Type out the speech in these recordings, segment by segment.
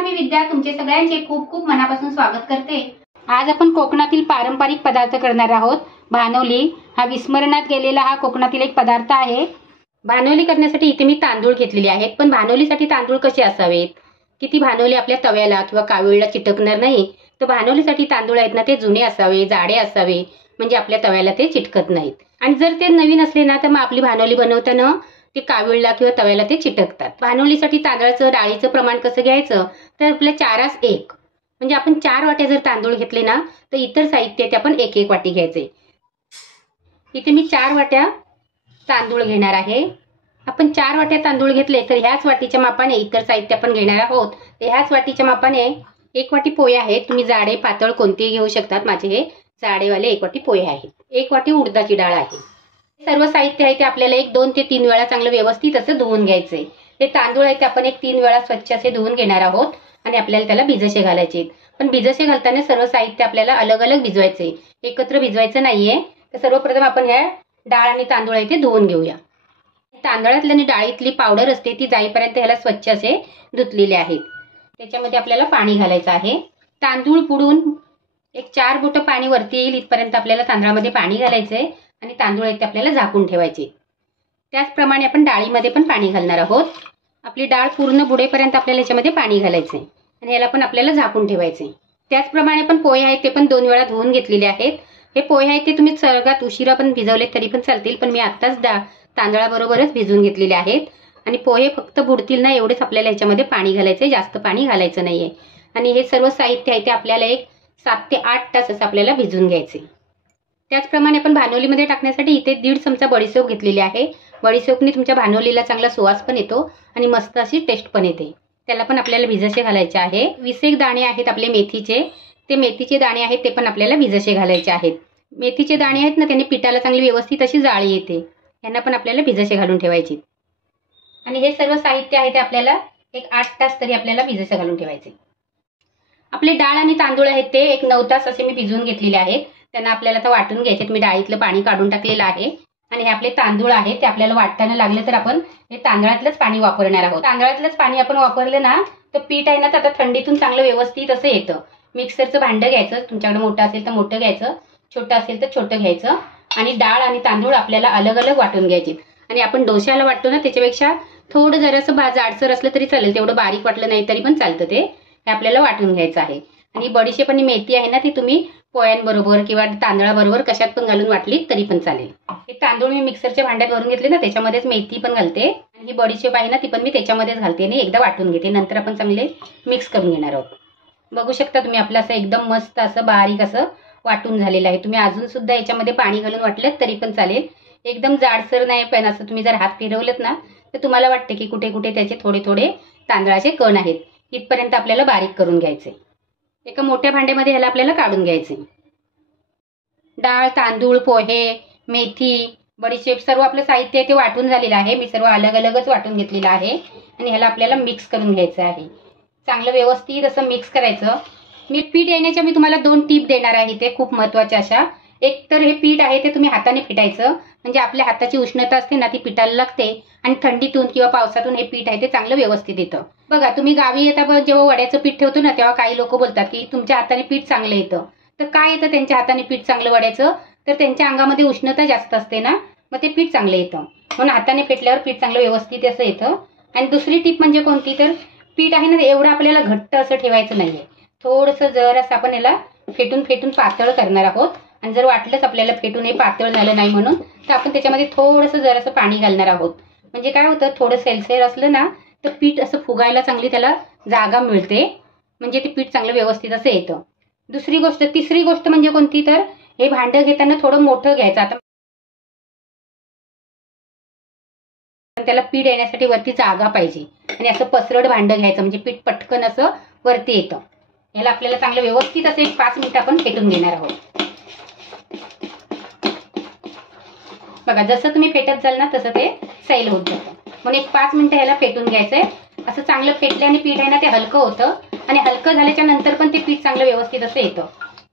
नमस्कार, मी विद्या तुमचे सगळ्यांचे खूप खूप मनापासून स्वागत करते। आज आपण कोकणातील पारंपरिक पदार्थ करणार आहोत। भानवली हा विस्मरणात गेलेला हा कोकणातील एक पदार्थ आहे। भानवली करण्यासाठी इथे मी तांदूळ घेतलेले आहेत, पण भानवलीसाठी तांदूळ कसे असावेत, किती भानवली आपल्या तव्याला किंवा कावीळला चिटकणार नाही, तर भानवलीसाठी तांदूळ आहेत ना ते जुने असावे, जाडे असावे, म्हणजे आपल्या तव्याला ते चिटकत नाहीत। आणि जर ते नवीन असले ना तर मग आपली भानवली बनवताना ते कावीळला किंवा तव्याला ते चिटकतात। भानवलीसाठी तांदळाचं डाळीचं प्रमाण कसं घ्यायचं, तर आपल्या 4 1 म्हणजे आपण 4 वाट्या जर तांदूळ घेतले ना तर इतर साहित्य ते आपण 1 1 वाटी घ्यायचे। इथे मी 4 वाट्या तांदूळ घेणार आहे। आपण 4 वाट्या तांदूळ घेतले तर ह्याच वाटीच्या मापाने इतर साहित्य आपण घेणार आहोत। ह्याच वाटीच्या मापाने 1 वाटी पोहे आहेत, तुम्ही जाडे पातळ कोणतेही घेऊ शकतात। माझे हे जाडेवाले 1 वाटी पोहे आहेत। 1 वाटी उडदाची डाळ आहे। सर्व साहित्य आहे ते आपल्याला 1 2 ते 3 वेळा चांगलं व्यवस्थित असं धुवून घ्यायचंय। हे तांदूळ आहे ते आपण 3 वेळा स्वच्छ असे धुवून घेणार आहोत आणि आपल्याला त्याला भिजसे घालायचे। पण भिजसे घालताना सर्व साहित्य आपल्याला अलग अलग भिजवायचे, एकत्र भिजवायचं नाहीये। तर सर्वप्रथम आपण ह्या डाळ आणि तांदूळ आहे ते धुवून घेऊया। तांदळातली आणि डाळीतली पावडर असते ती जाईपर्यंत ह्याला स्वच्छ असे धुतलेले आहेत। त्याच्यामध्ये आपल्याला पाणी घालायचं आहे। तांदूळ बुडून 4 बोट पाणी वरती येईल इथपर्यंत आपल्याला तांदळामध्ये पाणी घालायचंय आणि तांदूळ आहे ते आपल्याला झाकून ठेवायचे। त्याचप्रमाणे आपण डाळीमध्ये पण पाणी घालणार आहोत। आपली डाळ पूर्ण बुडेपर्यंत आपल्याला याच्यामध्ये पाणी घालायचंय आणि याला पण आपल्याला झाकून ठेवायचंय। त्याचप्रमाणे आपण पोहे आहेत ते पण 2 वेळा धुवून घेतलेले आहेत। हे पोहे आहेत ते तुम्ही सर्वात उशिरा पण भिजवले तरी पण चालतील, पण मी आत्ताच तांदळाबरोबरच भिजवून घेतलेले आहेत। आणि पोहे फक्त बुडतील ना एवढेच आपल्याला याच्यामध्ये पाणी घालायचंय, जास्त पाणी घालायचं नाहीये। आणि हे सर्व साहित्य आहे ते आपल्याला 7 ते 8 तास असं आपल्याला भिजवून घ्यायचे। त्याचप्रमाणे आपण भानवलीमध्ये टाकण्यासाठी इथे 1.5 चमचा बडीशेप घेतलेली आहे। बडीशेपने तुमच्या भानवलीला चांगला सुवास पण येतो आणि मस्त अशी टेस्ट पण येते। त्याला पण आपल्याला भिजसे घालायचे आहे। 20 एक दाणे आहेत आपले मेथीचे, ते मेथीचे दाणे आहेत ते पण आपल्याला भिजसे घालायचे आहेत। मेथीचे दाणे आहेत ना त्यांनी पिठाला चांगली व्यवस्थित अशी जाळी येते, यांना पण आपल्याला भिजसे घालून ठेवायचे। आणि हे सर्व साहित्य आहे ते आपल्याला 8 तास तरी आपल्याला भिजसे घालून ठेवायचे। आपले डाळ आणि तांदूळ आहेत ते 9 तास असे मी भिजवून घेतलेले आहेत। त्यांना आपल्याला आता वाटून घ्यायचे। मी डाळीतलं पाणी काढून टाकलेलं आहे आणि हे आपले तांदूळ आहे ते आपल्याला वाटताना लागले तर आपण हे तांदळातलंच पाणी वापरणार आहोत। तांदळातलंच पाणी आपण वापरलं ना तर पीठ आहे ना तर आता थंडीतून चांगलं व्यवस्थित असं येतं। मिक्सरचं भांडं घ्यायचं, तुमच्याकडे मोठं असेल तर मोठं घ्यायचं, छोटं असेल तर छोटं घ्यायचं आणि डाळ आणि तांदूळ आपल्याला अलग अलग वाटून घ्यायचे। आणि आपण डोश्याला वाटतो ना त्याच्यापेक्षा थोडं जरासं जाडसर असलं तरी चालेल, तेवढं बारीक वाटलं नाही तरी पण चालतं। हे आपल्याला वाटून घ्यायचं आहे। आणि बडीशेप आणि मेथी आहे ना ती तुम्ही पोह्यांबरोबर किंवा तांदळाबरोबर कशात पण घालून वाटली तरी पण चालेल। हे तांदूळ मी मिक्सरच्या भांड्यात भरून घेतले ना त्याच्यामध्येच मेथी पण घालते आणि ही बडीशेप आहे ना ती पण मी त्याच्यामध्येच घालते आणि एकदा वाटून घेते। नंतर आपण चांगले मिक्स करून घेणार आहोत। बघू शकता तुम्ही आपलं असं एकदम मस्त असं बारीक असं वाटून झालेलं आहे। तुम्ही अजून सुद्धा याच्यामध्ये पाणी घालून वाटलं तरी पण चालेल, एकदम जाडसर नाही। पण असं तुम्ही जर हात फिरवलेत ना तर तुम्हाला वाटते की कुठे कुठे त्याचे थोडे थोडे तांदळाचे कण आहेत, इथपर्यंत आपल्याला बारीक करून घ्यायचे। एका मोठ्या भांड्यामध्ये ह्याला आपल्याला काढून घ्यायचे। डाळ, तांदूळ, पोहे, मेथी, बडीशेप सर्व आपलं साहित्य आहे ते वाटून झालेलं आहे। मी सर्व अलग अलगच वाटून घेतलेलं आहे आणि ह्याला आपल्याला मिक्स करून घ्यायचं आहे। चांगलं व्यवस्थित असं मिक्स करायचं। मी पीठ येण्याच्या मी तुम्हाला 2 टिप देणार आहे, ते खूप महत्त्वाच्या अशा। एक तर हे पीठ आहे ते तुम्ही हाताने फिटायचं, म्हणजे आपल्या हाताची उष्णता असते ना ती पिठाला लागते आणि थंडीतून किंवा पावसातून हे पीठ आहे ते चांगलं व्यवस्थित येतं। बघा तुम्ही गावी येता जेव्हा वड्याचं पीठ ठेवतो ना तेव्हा काही लोक बोलतात की तुमच्या हाताने पीठ चांगलं येतं। तर काय येतं त्यांच्या हाताने पीठ चांगलं वड्याचं, तर त्यांच्या अंगामध्ये उष्णता जास्त असते ना, मग ते पीठ चांगलं येतं। म्हणून हाताने फेटल्यावर पीठ चांगलं व्यवस्थित असं येतं। आणि दुसरी टिप म्हणजे कोणती, तर पीठ आहे ना एवढं आपल्याला घट्ट असं ठेवायचं नाहीये, थोडंसं जरासं आपण याला फेटून फेटून पातळ करणार आहोत। आणि जर वाटलंच आपल्याला फेटून हे पातळ झालं नाही म्हणून तर आपण त्याच्यामध्ये थोडंसं जरासं पाणी घालणार आहोत। म्हणजे काय होतं, थोडं सैलसैल असलं ना तर पीठ असं फुगायला चांगली त्याला जागा मिळते, म्हणजे ते पीठ चांगलं व्यवस्थित असं येतं। तिसरी गोष्ट म्हणजे कोणती, तर हे भांडं घेताना थोडं मोठं घ्यायचं। आता त्याला पीठ येण्यासाठी वरती जागा पाहिजे आणि असं पसरट भांडं घ्यायचं, म्हणजे पीठ पटकन असं वरती येतं। याला आपल्याला चांगलं व्यवस्थित असं 5 मिनिट आपण फेटून घेणार आहोत। बघा जसं तुम्ही फेटत जाल ना तसं ते सैल होत जातं, म्हणून 5 मिनिटं ह्याला फेटून घ्यायचंय। असं चांगलं फेटल्याने पीठ आहे ना ते हलकं होतं आणि हलकं झाल्याच्या नंतर पण ते पीठ चांगलं व्यवस्थित असं येतं।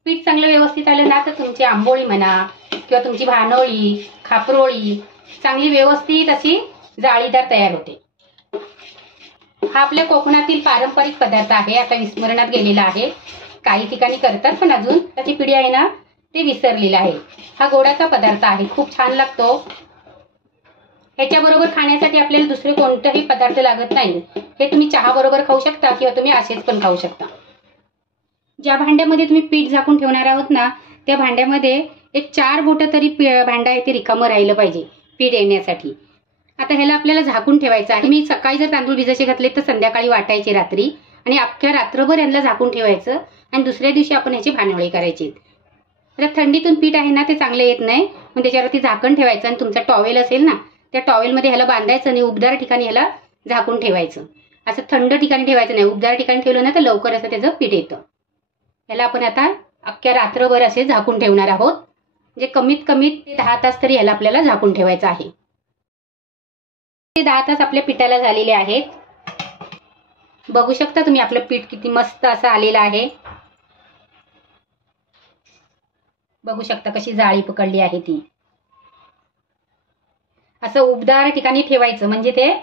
पीठ चांगलं व्यवस्थित आलं ना तर तुमची आंबोळी म्हणा किंवा तुमची भानवळी, खापरोळी चांगली व्यवस्थित अशी जाळीदार तयार होते। हा आपल्या कोकणातील पारंपरिक पदार्थ आहे. आता विस्मरणात गेलेला आहे. काही ठिकाणी करतात पण अजून त्याची पिढी आहे ना ते विसरलेलं आहे. हा गोडाचा पदार्थ आहे, खूप छान लागतो. ह्याच्याबरोबर खाण्यासाठी आपल्याला दुसरे कोणतेही पदार्थ लागत नाही. हे तुम्ही चहा बरोबर खाऊ शकता किंवा तुम्ही असेच पण खाऊ शकता. ज्या भांड्यामध्ये तुम्ही पीठ झाकून ठेवणार आहोत ना त्या भांड्यामध्ये एक 4 बोटं तरी भांडा आहे ते रिकामं राहिलं पाहिजे पीठ येण्यासाठी. आता ह्याला आपल्याला झाकून ठेवायचं आहे. मी सकाळी जर तांदूळ भिजायचे घातले तर संध्याकाळी वाटायचे रात्री आणि अख्ख्या रात्रभर यांना झाकून ठेवायचं आणि दुसऱ्या दिवशी आपण याची भानवळी करायची. तर थंडीतून पीठ आहे ना ते चांगलं येत नाही, मग त्याच्यावरती झाकण ठेवायचं आणि तुमचा टॉवेल असेल ना त्या टॉवेलमध्ये ह्याला बांधायचं आणि उबदार ठिकाणी ह्याला झाकून ठेवायचं. असं थंड ठिकाणी ठेवायचं नाही, उबदार ठिकाणी ठेवलं ना तर लवकर असं त्याचं पीठ येतं. याला आपण आता अख्ख्या रात्रभर असे झाकून ठेवणार आहोत. म्हणजे कमीत कमी 10 तास तरी याला आपल्याला झाकून ठेवायचं आहे. 10 तास आपल्या पिठाला झालेले आहेत. बघू शकता तुम्ही आपलं पीठ किती मस्त असं आलेलं आहे. बघू शकता कशी जाळी पकडली आहे ती. असं उबदार ठिकाणी ठेवायचं म्हणजे ते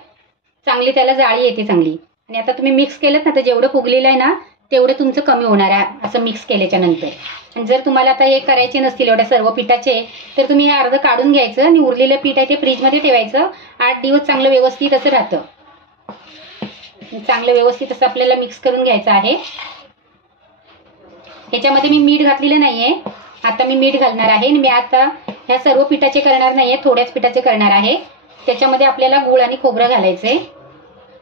चांगली त्याला जाळी येते चांगली. आणि आता तुम्ही मिक्स केलं ना तर जेवढं फुगलेलं आहे ना तेवढं तुमचं कमी होणार आहे असं मिक्स केल्याच्या नंतर. आणि जर तुम्हाला आता हे करायचे नसतील एवढ्या सर्व पिठाचे तर तुम्ही हे अर्ध काढून घ्यायचं आणि उरलेलं पीठ आहे ते फ्रीजमध्ये ठेवायचं. 8 दिवस चांगलं व्यवस्थित असं राहतं. चांगलं व्यवस्थित असं आपल्याला मिक्स करून घ्यायचं आहे. ह्याच्यामध्ये मी मीठ घातलेलं नाहीये. आता मी मीठ घालणार आहे. मी आता ह्या सर्व पिठाचे करणार नाहीये, थोड्याच पिठाचे करणार आहे. त्याच्यामध्ये आपल्याला गूळ आणि खोबरं घालायचंय.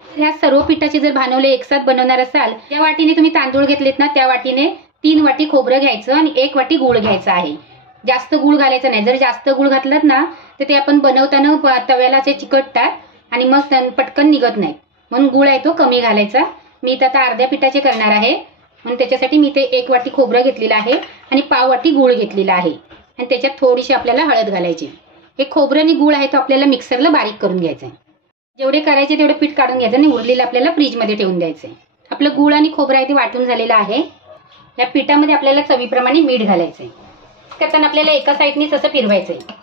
ह्या सर्व पिठाचे जर भानवले एकसाथ बनवणार असाल त्या वाटीने तुम्ही तांदूळ घेतलेत ना त्या वाटीने 3 वाटी खोबरं घ्यायचं आणि 1 वाटी गूळ घ्यायचा आहे. जास्त गूळ घालायचं नाही. जर जास्त गूळ घातलात ना तर ते आपण बनवताना तव्याला असे चिकटतात आणि मग पटकन निघत नाही. म्हणून गूळ आहे तो कमी घालायचा. मी इथं आता अर्ध्या पिठाचे करणार आहे म्हणून त्याच्यासाठी मी ते 1 वाटी खोबरं घेतलेलं आहे आणि पाव वाटी गूळ घेतलेला आहे. आणि त्याच्यात थोडीशी आपल्याला हळद घालायची. हे खोबरं आणि गूळ आहे तो आपल्याला मिक्सरला बारीक करून घ्यायचं आहे. जेवढे करायचे तेवढे पीठ काढून घ्यायचं आणि उरलेलं आपल्याला फ्रीजमध्ये ठेवून द्यायचं आहे. आपलं गूळ आणि खोबरं आहे ते वाटून झालेलं आहे. या पिठामध्ये आपल्याला चवीप्रमाणे मीठ घालायचं आहे. करताना आपल्याला एका साईडनीच असं फिरवायचं आहे.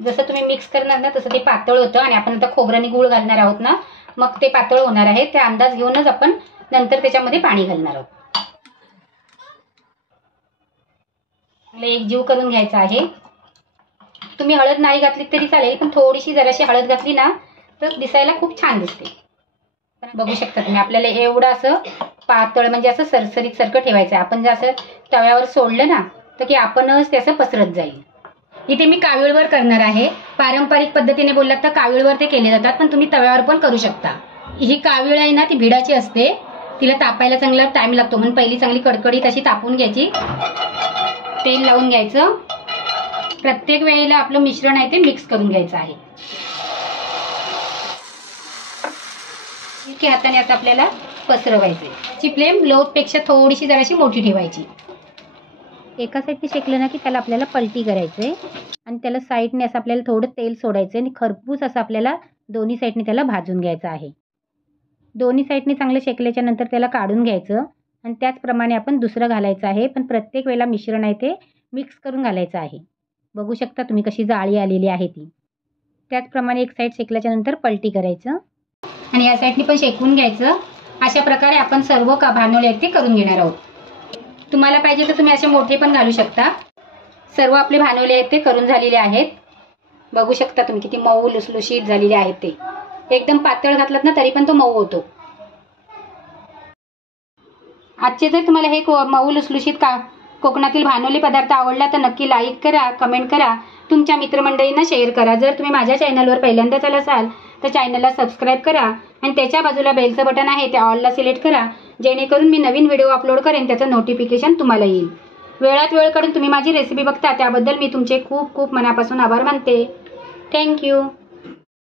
जसं तुम्ही मिक्स करणार ना तसं ते पातळ होतं आणि आपण आता खोबरं आणि गूळ घालणार आहोत ना मग ते पातळ होणार आहे. ते अंदाज घेऊनच आपण नंतर त्याच्यामध्ये पाणी घालणार आहोत. एकजीव करून घ्यायचा आहे. तुम्ही हळद नाही घातली तरी चालेल पण थोडीशी जराशी हळद घातली ना तर दिसायला खूप छान दिसते. बघू शकता तुम्ही आपल्याला एवढं असं पातळ म्हणजे असं सरसरीत सारखं ठेवायचं आहे. आपण जर असं तव्यावर सोडलं ना तर की आपणच त्याचं पसरत जाईल. इथे मी कावीळवर करणार आहे. पारंपरिक पद्धतीने बोललात तर कावीळवर ते केले जातात पण तुम्ही तव्यावर पण करू शकता. ही कावीळ आहे ना ती भिडाची असते. तिला तापायला चांगला टाइम लागतो म्हणून पहिली चांगली कडकडीत अशी तापून घ्यायची. तेल लावून घ्यायचं. प्रत्येक वेळेला आपलं मिश्रण आहे ते मिक्स करून घ्यायचं आहे. इतके हाताने आता आपल्याला पसरवायचे. ची फ्लेम लो पेक्षा थोडीशी जराशी मोठी ठेवायची. एका साईडने शेकलं ना की त्याला आपल्याला पलटी करायचंय आणि त्याला साईडने असं आपल्याला थोडं तेल सोडायचं आणि खरपूस असं आपल्याला दोन्ही साईडने त्याला भाजून घ्यायचं आहे. दोन्ही साईडने चांगलं शेकल्याच्या नंतर त्याला काढून घ्यायचं आणि त्याचप्रमाणे आपण दुसरं घालायचं आहे. पण प्रत्येक वेळेला मिश्रण आहे ते मिक्स करून घालायचं आहे. बघू शकता तुम्ही कशी जाळी आलेली आहे ती. त्याचप्रमाणे एक साईड शेकल्याच्या नंतर पलटी करायचं आणि या साईडने पण शेकून घ्यायचं. अशा प्रकारे आपण सर्व भानवले आहेत ते करून घेणार आहोत. तुम्हाला पाहिजे तर तुम्ही असे मोठे पण घालू शकता. सर्व आपले भानवले आहेत ते करून झालेले आहेत. बघू शकता तुम्ही किती मऊ लुसलुशीत झालेले आहेत ते. एकदम पातळ घातलात ना तरी पण तो मऊ होतो. आजचे जर तुम्हाला हे मऊ लुसलुशीत कोकणातील भानवले पदार्थ आवडला तर नक्की लाईक करा, कमेंट करा, तुमच्या मित्रमंडळींना शेअर करा. जर तुम्ही माझ्या चॅनलवर पहिल्यांदाच आला असाल तर चॅनलला सबस्क्राईब करा आणि त्याच्या बाजूला बेलचं बटन आहे त्या ऑलला सिलेक्ट करा जेणेकरून मी नवीन व्हिडिओ अपलोड करेन त्याचं नोटिफिकेशन तुम्हाला येईल. वेळात वेळ काढून तुम्ही माझी रेसिपी बघता त्याबद्दल मी तुमचे खूप खूप मनापासून आभार मानते. थँक्यू.